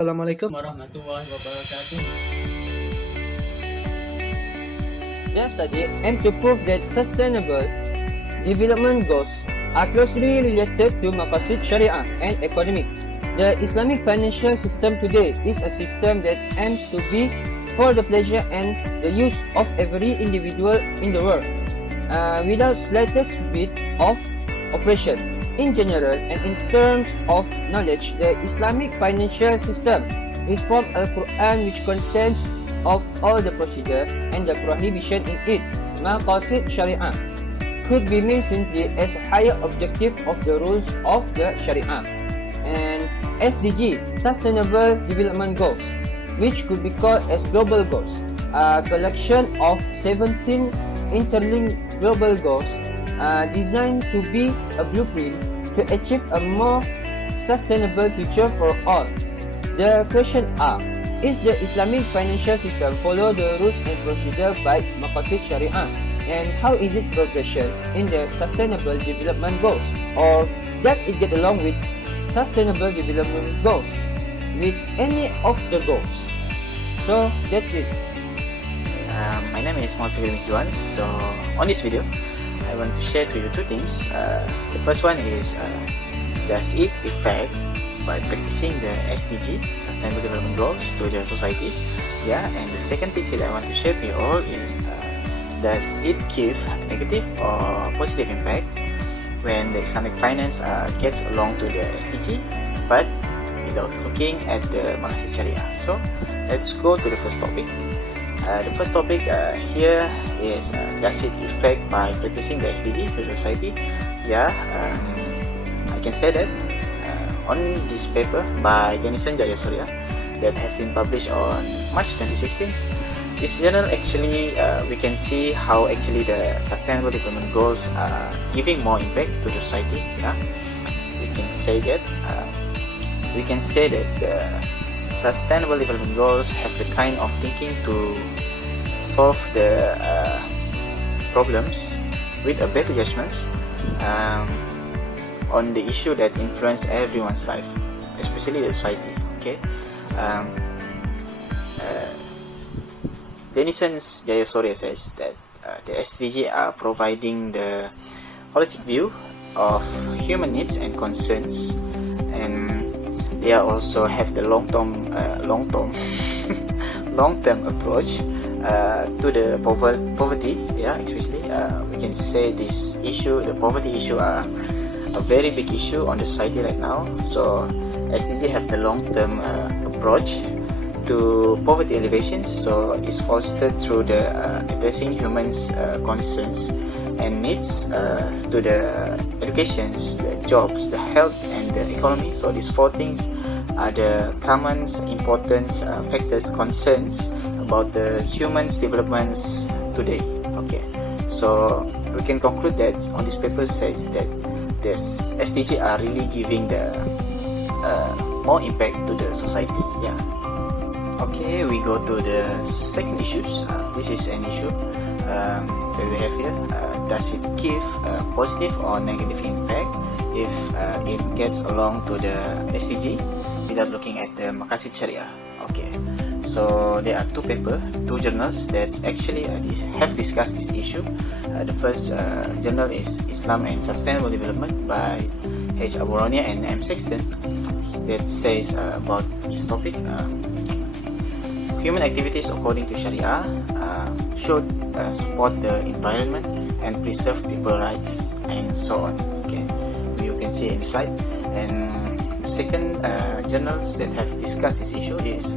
Assalamualaikum. warahmatullahi wabarakatuh. Their study aims to prove that sustainable development goals are closely related to maqasid Sharia and economics. The Islamic financial system today is a system that aims to be for the pleasure and the use of every individual in the world, without slightest bit of oppression. In general and in terms of knowledge, the Islamic financial system is from Al-Quran, which contains of all the procedure and the prohibition in it. Maqasid Sharia could be meant simply as a higher objective of the rules of the Sharia. And SDG, Sustainable Development Goals, which could be called as global goals, a collection of 17 interlinked global goals designed to be a blueprint to achieve a more sustainable future for all. The question are, is the Islamic financial system follow the rules and procedure by Maqasid Sharia? And how is it progression in the sustainable development goals? Or does it get along with sustainable development goals with any of the goals? So that's it. My name is Muamalat. So on this video, I want to share to you two things. The first one is, does it affect by practicing the SDG, Sustainable Development Goals, to the society? Yeah, and the second thing that I want to share to you all is, does it give negative or positive impact when the Islamic finance gets along to the SDG, but without looking at the Maqasid Sharia? So let's go to the first topic. The first topic here is, does it affect by practicing the SDG to society? Yeah, I can say that on this paper by Denison Jaya Surya that have been published on March 2016, this journal actually we can see how actually the sustainable development goals are giving more impact to the society. Yeah, we can say that the sustainable development goals have the kind of thinking to solve the problems with a better judgments on the issue that influence everyone's life, especially the society. Okay, Denison's Jayasuriya says that the SDG are providing the holistic view of human needs and concerns, and they are also have the long-term approach to the poverty. Yeah, especially we can say this issue, the poverty issue, are a very big issue on the society right now. So SDG have the long-term approach to poverty alleviation. So it's fostered through the addressing humans' concerns and needs to the educations, the jobs, the health, and the economy. So these four things are the common importance factors, concerns about the humans' developments today. Okay, so we can conclude that on this paper says that the SDG are really giving the more impact to the society. Yeah. Okay, we go to the second issues. This is an issue that we have here. Does it give a positive or negative impact if it gets along to the SDG without looking at the Maqasid Sharia? Okay, so there are two journals that actually have discussed this issue. The first journal is Islam and Sustainable Development by H. Aburonia and M. Sexton, that says about this topic. Human activities according to Sharia should support the environment and preserve people's rights and so on. Okay, you can see in the slide. And the second journals that have discussed this issue is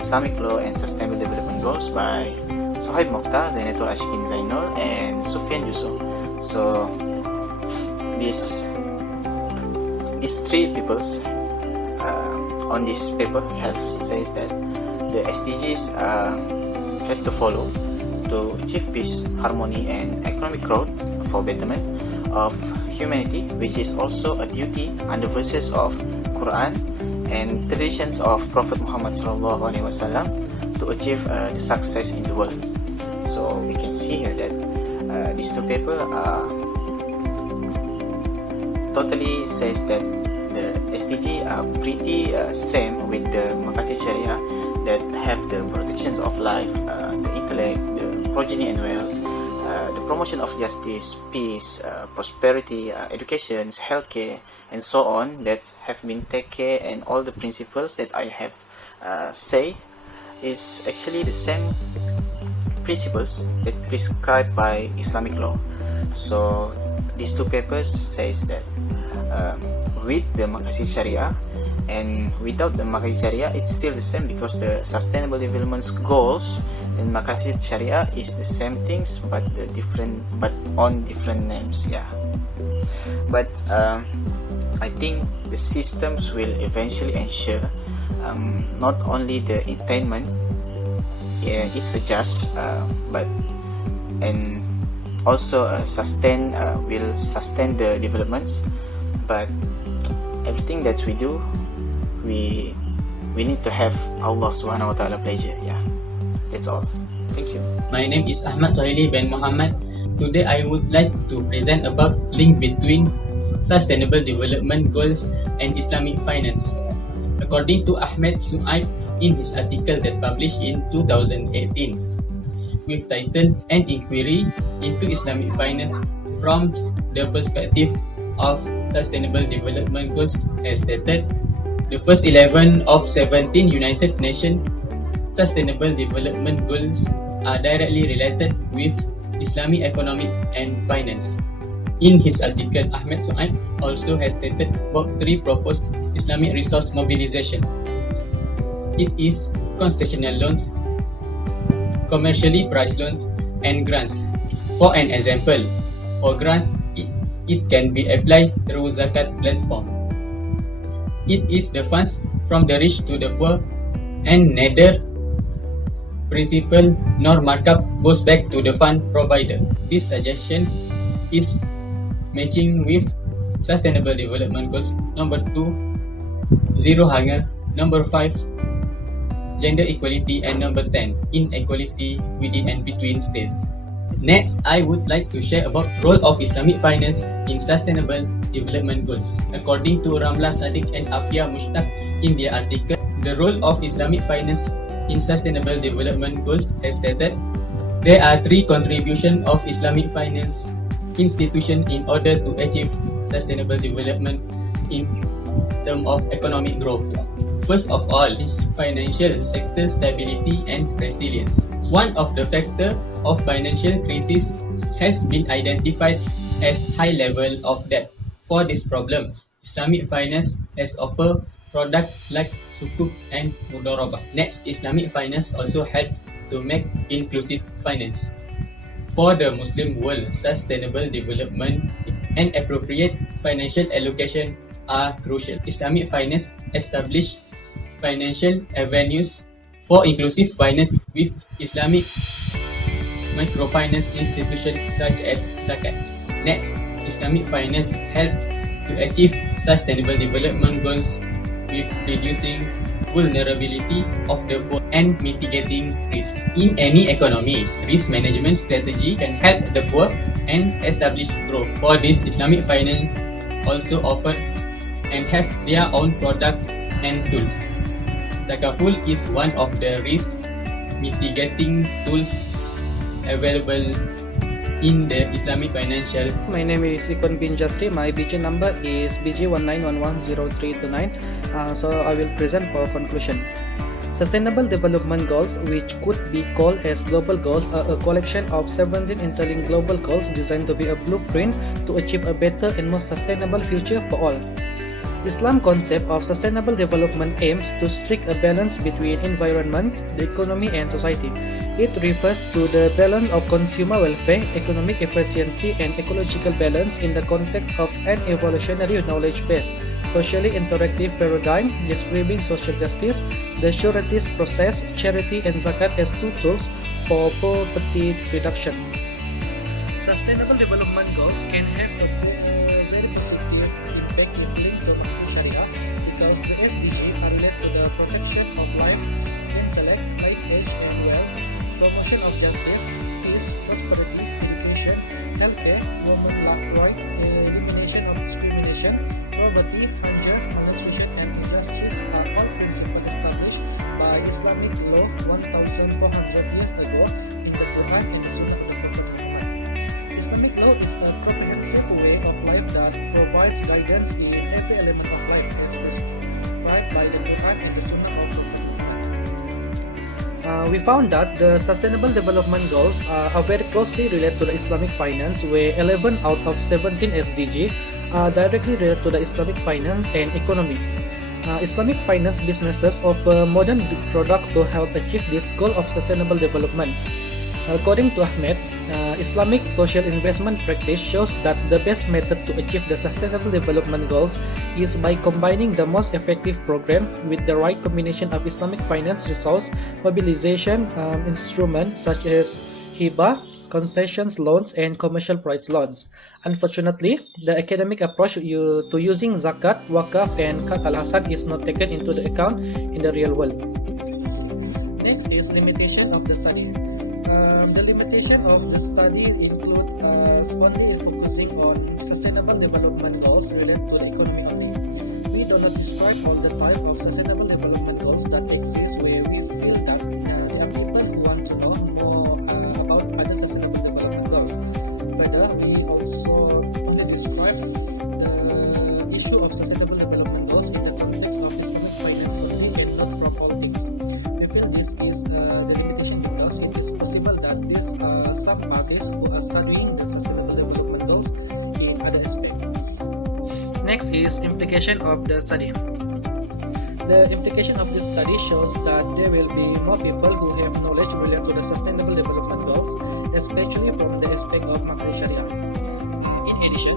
Islamic Law and Sustainable Development Goals by Sohaib Mokhtar, Zainatul Ashkin Zainul, and Sufyan Yusuf. So these three peoples on this paper have says that the SDGs has to follow to achieve peace, harmony, and economic growth for betterment of humanity, which is also a duty under verses of Quran and traditions of Prophet Muhammad SAW to achieve the success in the world. So we can see here that these two papers totally says that the SDG are pretty same with the Maqasid Sharia that have the protections of life, the intellect, the progeny and wealth, the promotion of justice, peace, prosperity, education, healthcare, and so on, that have been take care, and all the principles that I have say is actually the same principles that prescribed by Islamic law. So these two papers says that with the Maqasid Sharia and without the Maqasid Sharia, it's still the same, because the Sustainable Development Goals and Maqasid Sharia is the same things, but on different names. Yeah, but I think the systems will eventually ensure not only the attainment, it's a just, but and also will sustain the developments. But everything that we do, we need to have Allah Subhanahu wa Taala pleasure. Yeah, that's all. Thank you. My name is Ahmad Sohaili bin Muhammad. Today I would like to present about link between Sustainable Development Goals and Islamic finance. According to Ahmed Suaib in his article that published in 2018 with title An Inquiry into Islamic Finance from the Perspective of Sustainable Development Goals, has stated the first 11 of 17 United Nations Sustainable Development Goals are directly related with Islamic economics and finance. In his article, Ahmed Suaib also has stated about 3 proposed Islamic resource mobilization. It is concessional loans, commercially priced loans, and grants. For an example, for grants, it can be applied through Zakat platform. It is the funds from the rich to the poor, and neither principal nor markup goes back to the fund provider. This suggestion is matching with Sustainable Development Goals number 2, zero hunger, number 5, gender equality, and number 10, inequality within and between states. Next, I would like to share about role of Islamic finance in Sustainable Development Goals. According to Ramla Sadiq and Afia Mushtaq in their article, the role of Islamic finance in Sustainable Development Goals has stated there are 3 contributions of Islamic finance institution in order to achieve sustainable development in terms of economic growth. First of all, financial sector stability and resilience. One of the factors of financial crisis has been identified as high level of debt. For this problem, Islamic finance has offered products like sukuk and mudharabah. Next, Islamic finance also help to make inclusive finance. For the Muslim world, sustainable development and appropriate financial allocation are crucial. Islamic finance established financial avenues for inclusive finance with Islamic microfinance institutions such as Zakat. Next, Islamic finance help to achieve sustainable development goals with reducing vulnerability of the poor and mitigating risk. In any economy, risk management strategy can help the poor and establish growth. For this, Islamic finance also offer and have their own product and tools. Takaful is one of the risk mitigating tools available in the Islamic financial. My name is Ikon bin Jasri. My BG number is BG19110329. So I will present for conclusion. Sustainable Development Goals, which could be called as global goals, are a collection of 17 interlinked global goals designed to be a blueprint to achieve a better and more sustainable future for all. Islam concept of sustainable development aims to strike a balance between environment, the economy, and society. It refers to the balance of consumer welfare, economic efficiency, and ecological balance in the context of an evolutionary knowledge-based, socially interactive paradigm describing social justice, the sureties process, charity, and zakat as 2 tools for poverty reduction. Sustainable development goals can have a very positive impact in linked to Maqasid Sharia because the SDG are related to the protection of life, intellect, lineage, and wealth, promotion of justice, peace, prosperity, education, healthcare, women's rights, elimination of discrimination, education, poverty, hunger, malnutrition, and injustice are all principles established by Islamic law 1,400 years ago in the Quran and the Sunnah of the Prophet Muhammad. Islamic law is a comprehensive way of life that provides guidance in every element of life as prescribed by the Quran and the Sunnah of the Prophet Muhammad. We found that the Sustainable Development Goals are very closely related to the Islamic finance, where 11 out of 17 SDG are directly related to the Islamic finance and economy. Islamic finance businesses offer modern products to help achieve this goal of sustainable development. According to Ahmed, Islamic social investment practice shows that the best method to achieve the Sustainable Development Goals is by combining the most effective program with the right combination of Islamic finance resource mobilization instruments such as hibah, concessions loans, and commercial price loans. Unfortunately, the academic approach to using zakat, wakaf, and kat al-hasan is not taken into the account in the real world. Next is limitation of the study. The limitation of the study include only focusing on sustainable development goals related to the economy only. We do not describe all the type of sustainable development goals that exist, where we feel that there are people who want to know more about other sustainable development goals. Further, we also only describe the issue of sustainable development goals in the context of Islamic finance only and not from all things. We feel this is the limitation because it is possible that some artists who are studying the sustainable development goals in other aspects. Next is implication of the study. The implication of this study shows that there will be more people who have knowledge related to the sustainable development goals, especially from the aspect of macro sharia. In addition,